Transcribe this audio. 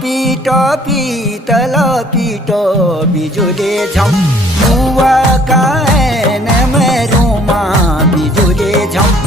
पीट पीतल पीट बिजुले झम बुआ कान में रूमा बिजुले झम